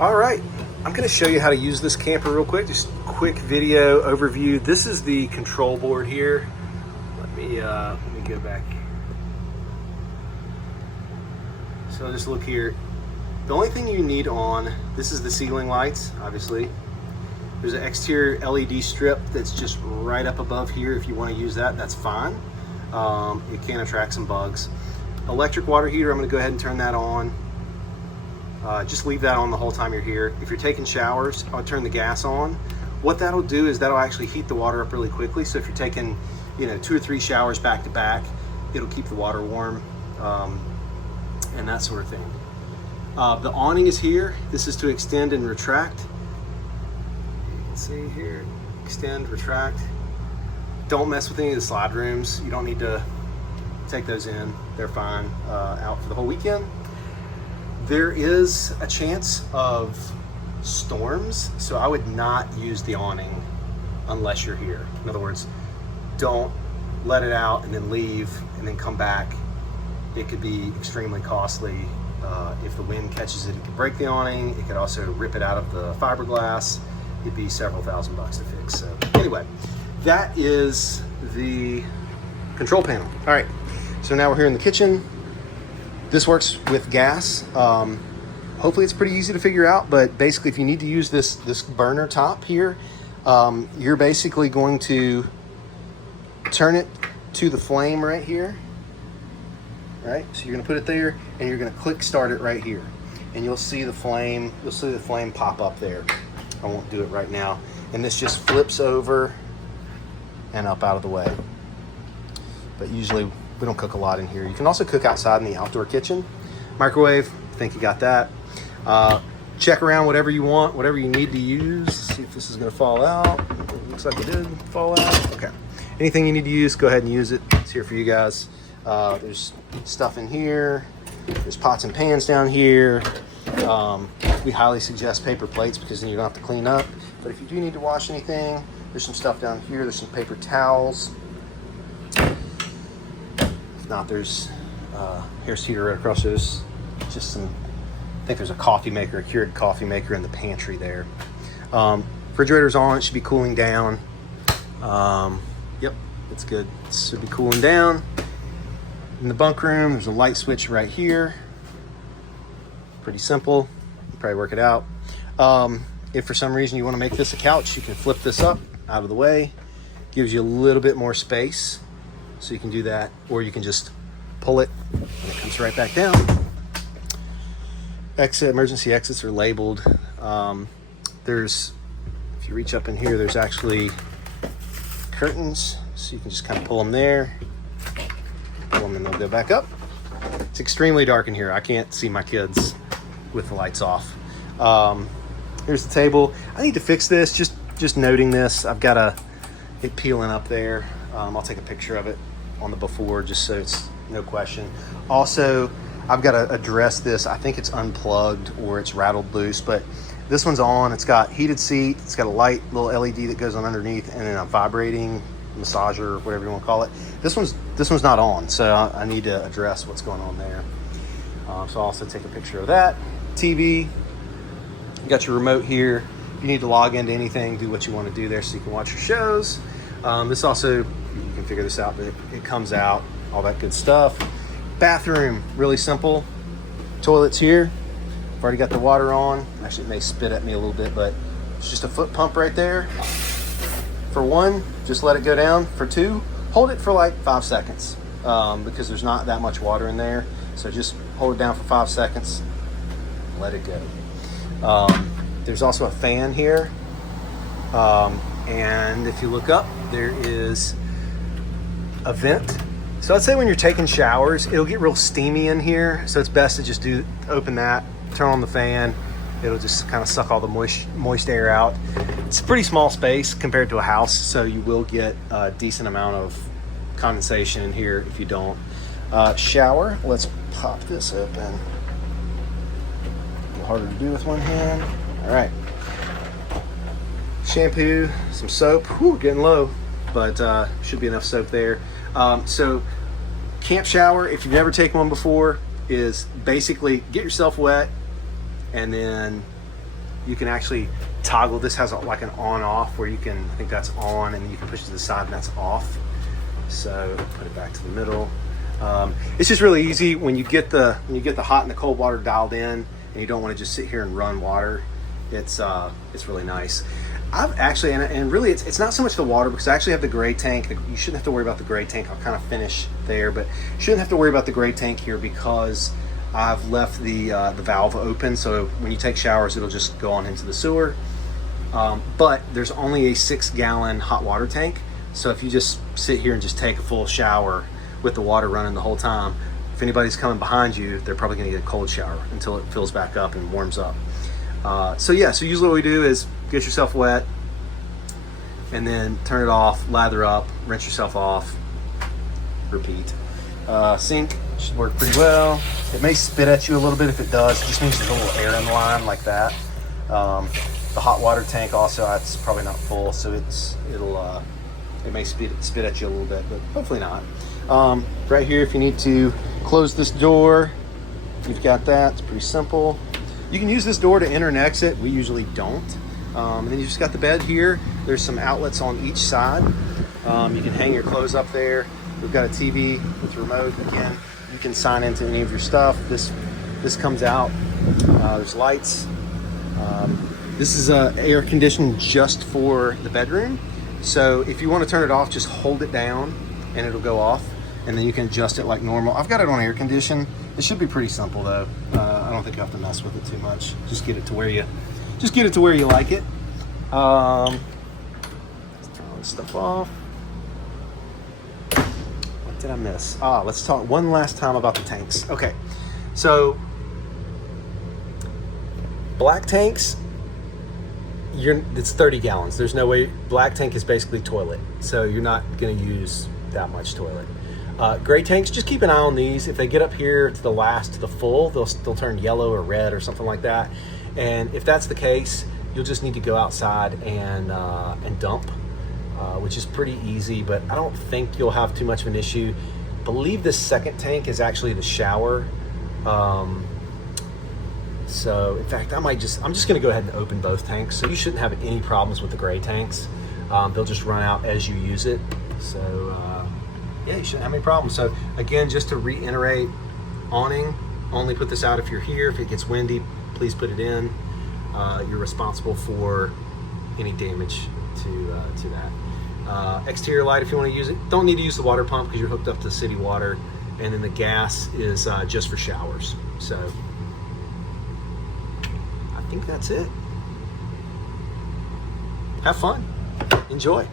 All right, I'm going to show you how to use this camper real quick. Just quick video overview. This is the control board here. Let me go back. So just look here. The only thing you need on this is the ceiling lights. Obviously, there's an exterior LED strip that's just right up above here. If you want to use that, that's fine. It can attract some bugs. Electric water heater, I'm going to go ahead and turn that on. Just leave that on the whole time you're here. If you're taking showers, I'll turn the gas on. What that'll do is that'll actually heat the water up really quickly. So if you're taking, 2 or 3 showers back to back, it'll keep the water warm and that sort of thing. The awning is here. This is to extend and retract. You can see here, extend, retract. Don't mess with any of the slide rooms. You don't need to take those in. They're fine out for the whole weekend. There is a chance of storms, so I would not use the awning unless you're here. In other words, don't let it out and then leave and then come back. It could be extremely costly. If the wind catches it, it could break the awning. It could also rip it out of the fiberglass. It'd be several $1,000s to fix. So anyway, that is the control panel. All right, so now we're here in the kitchen. This works with gas. Hopefully it's pretty easy to figure out, but basically if you need to use this burner top here, you're basically going to turn it to the flame right here, right? So you're gonna put it there and you're gonna click start it right here. And you'll see the flame pop up there. I won't do it right now. And this just flips over and up out of the way. But usually we don't cook a lot in here. You can also cook outside in the outdoor kitchen. Microwave, I think you got that. Check around whatever you want, whatever you need to use. See if this is gonna fall out. It looks like it did fall out. Okay. Anything you need to use, go ahead and use it. It's here for you guys. There's stuff in here. There's pots and pans down here. We highly suggest paper plates because then you don't have to clean up. But if you do need to wash anything, there's some stuff down here. There's some paper towels. If not, there's Harris Teeter right across. There's just some, I think there's a coffee maker, a Keurig coffee maker in the pantry there. Refrigerator's on, it should be cooling down. Yep, it's good. It should be cooling down. In the bunk room, there's a light switch right here. Pretty simple, you probably work it out. If for some reason you want to make this a couch, you can flip this up out of the way. Gives you a little bit more space, so you can do that, or you can just pull it and it comes right back down. Emergency exits are labeled. If you reach up in here, there's actually curtains, so you can just kind of pull them there, pull them and they'll go back up. It's extremely dark in here. I can't see my kids with the lights off. Here's the table. I need to fix this, just noting this. I've got it peeling up there. I'll take a picture of it on the before just so it's no question. Also, I've got to address this. I think it's unplugged or it's rattled loose, but this one's on. It's got heated seat. It's got a light little LED that goes on underneath and then a vibrating massager, whatever you want to call it. This one's not on, so I need to address what's going on there. So I'll also take a picture of that. TV, you got your remote here. If you need to log into anything, do what you want to do there so you can watch your shows. This also, you can figure this out, but it comes out, all that good stuff. Bathroom, really simple. Toilet's here. I've already got the water on. Actually, it may spit at me a little bit, but it's just a foot pump right there. For 1, just let it go down. For 2, hold it for like 5 seconds because there's not that much water in there. So just hold it down for 5 seconds, let it go. There's also a fan here. And if you look up, there is a vent. So I'd say when you're taking showers, it'll get real steamy in here. So it's best to just open that, turn on the fan. It'll just kind of suck all the moist air out. It's a pretty small space compared to a house, so you will get a decent amount of condensation in here if you don't. Shower, let's pop this open. A little harder to do with one hand. All right. Shampoo, some soap. Whew, getting low, but should be enough soap there. So camp shower, if you've never taken one before, is basically get yourself wet and then you can actually toggle. This has like an on off where you can, I think that's on, and you can push it to the side and that's off. So put it back to the middle. It's just really easy when you get the hot and the cold water dialed in, and you don't want to just sit here and run water. It's really nice. I've actually, and really it's not so much the water, because I actually have the gray tank. You shouldn't have to worry about the gray tank. I'll kind of finish there, but you shouldn't have to worry about the gray tank here because I've left the valve open. So when you take showers, it'll just go on into the sewer. But there's only a 6-gallon hot water tank. So if you just sit here and just take a full shower with the water running the whole time, if anybody's coming behind you, they're probably gonna get a cold shower until it fills back up and warms up. So usually what we do is get yourself wet and then turn it off, lather up, rinse yourself off, repeat. Sink should work pretty well. It may spit at you a little bit. If it does, it just means there's a little air in the line like that. The hot water tank also, it's probably not full, so it may spit at you a little bit, but hopefully not. Right here, if you need to close this door, you've got that. It's pretty simple. You can use this door to enter and exit. We usually don't. And then you just got the bed here. There's some outlets on each side. You can hang your clothes up there. We've got a TV with remote. Again, you can sign into any of your stuff. This comes out. There's lights. This is air conditioning just for the bedroom. So if you want to turn it off, just hold it down and it'll go off, and then you can adjust it like normal. I've got it on air condition. It should be pretty simple though. I don't think you have to mess with it too much. Just get it to where you like it. Let's turn all this stuff off. What did I miss? Let's talk one last time about the tanks. Okay, so black tanks, it's 30 gallons. There's no way. Black tank is basically toilet, so you're not going to use that much toilet. Gray tanks, just keep an eye on these. If they get up here to the full, they'll turn yellow or red or something like that. And if that's the case, you'll just need to go outside and dump, which is pretty easy, but I don't think you'll have too much of an issue. I believe this second tank is actually the shower. So in fact, I'm just gonna go ahead and open both tanks. So you shouldn't have any problems with the gray tanks. They'll just run out as you use it. So yeah, you shouldn't have any problems. So again, just to reiterate, awning, only put this out if you're here. If it gets windy, please put it in. You're responsible for any damage to that. Exterior light, if you want to use it, don't need to use the water pump because you're hooked up to city water. And then the gas is just for showers. So I think that's it. Have fun. Enjoy.